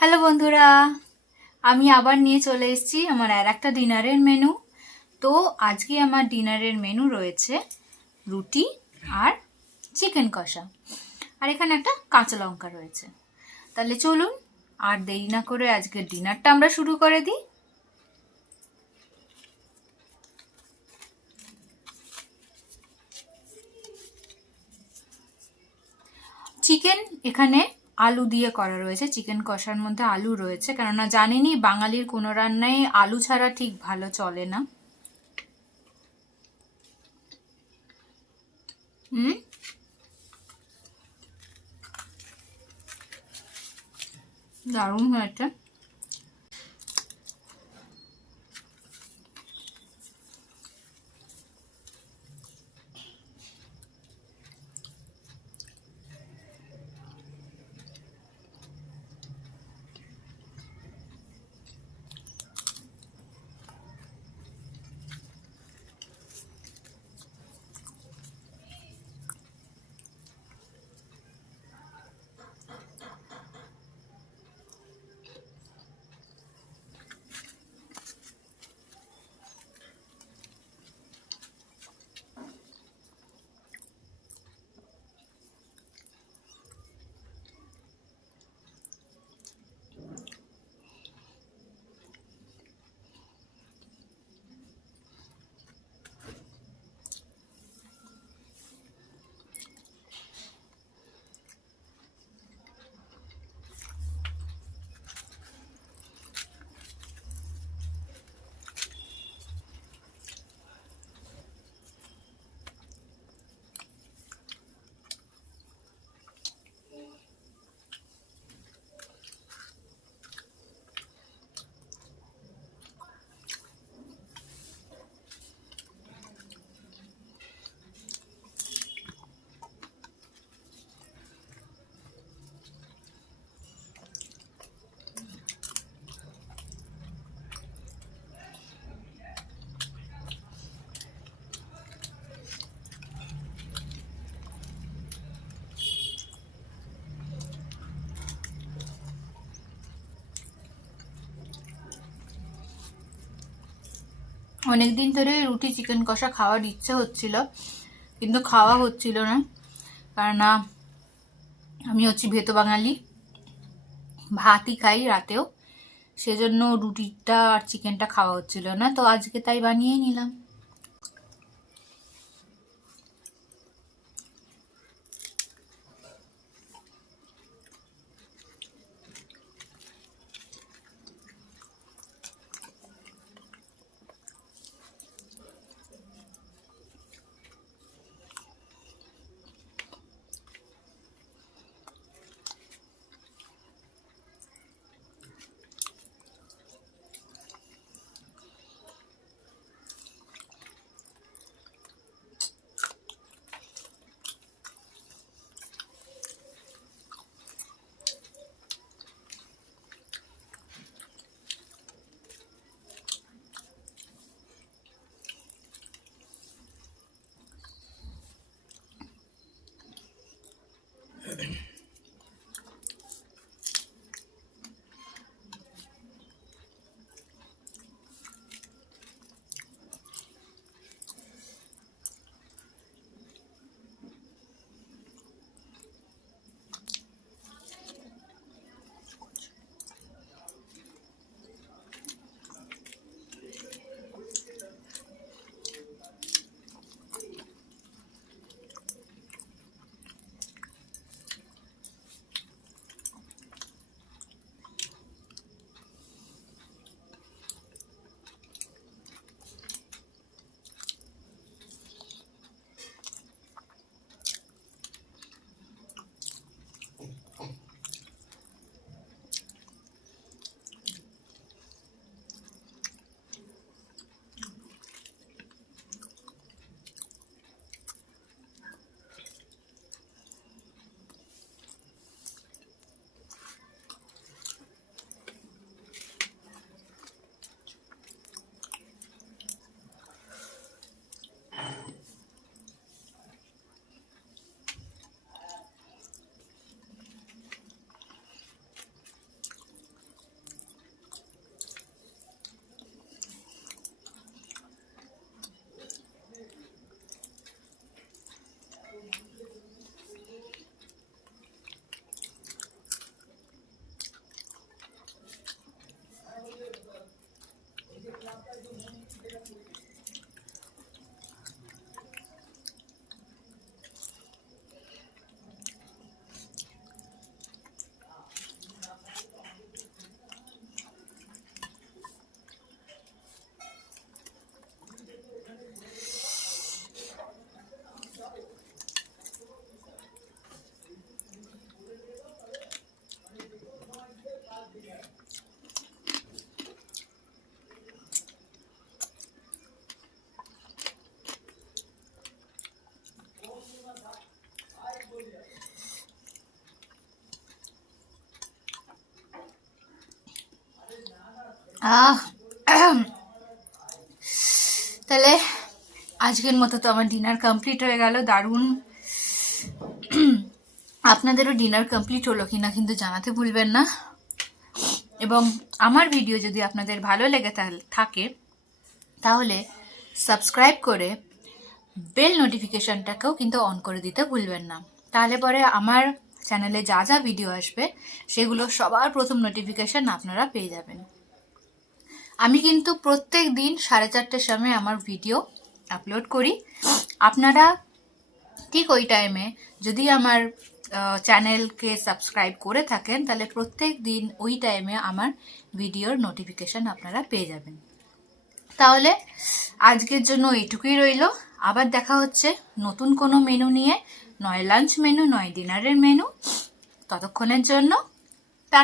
Hello বন্ধুরা, আমি আবার নিয়ে চলে এসেছি আমার আর একটা ডিনারের মেনু। তো আজকে আমার ডিনারের মেনু রয়েছে রুটি আর চিকেন কষা, আর এখানে একটা কাঁচা লঙ্কা রয়েছে। তাহলে চলুন আর দেরি না করে আজকের ডিনারটা আমরা শুরু করে দিই। চিকেন এখানে আলু দিয়ে করা রয়েছে, চিকেন কষার মধ্যে আলু রয়েছে, কেননা জানেনই বাঙালির কোনো রান্নায় আলু ছাড়া ঠিক ভালো চলে না। হুম, দারুণ হয়েছে। অনেকদিন ধরে রুটি চিকেন কষা খাওয়ার ইচ্ছে হচ্ছিল, কিন্তু খাওয়া হচ্ছিল না, কারণ আমি হচ্ছি ভেতো বাঙালি, ভাতই খাই রাতেও। সেজন্য রুটিটা আর চিকেনটা খাওয়া হচ্ছিল না, তো আজকে তাই বানিয়েই নিলাম। আহ তাহলে আজকের মতো তো আমার ডিনার কমপ্লিট হয়ে গেল। দারুণ। আপনাদেরও ডিনার কমপ্লিট হলো কিনা কিন্তু জানাতে ভুলবেন না। এবং আমার ভিডিও যদি আপনাদের ভালো লেগে থাকে তাহলে সাবস্ক্রাইব করে বেল নোটিফিকেশনটাকেও কিন্তু অন করে দিতে ভুলবেন না। তাহলে পরে আমার চ্যানেলে যা যা ভিডিও আসবে সেগুলো সবার প্রথম নোটিফিকেশন আপনারা পেয়ে যাবেন। আমি কিন্তু প্রত্যেক দিন 4:30টার সময় আমার ভিডিও আপলোড করি। আপনারা ঠিক ওই টাইমে যদি আমার চ্যানেলকে সাবস্ক্রাইব করে থাকেন তাহলে প্রত্যেক দিন ওই টাইমে আমার ভিডিওর নোটিফিকেশন আপনারা পেয়ে যাবেন। তাহলে আজকের জন্য এইটুকুই রইল। আবার দেখা হচ্ছে নতুন কোনো মেনু নিয়ে, নয় লাঞ্চ মেনু নয় ডিনারের মেনু। ততক্ষণের জন্য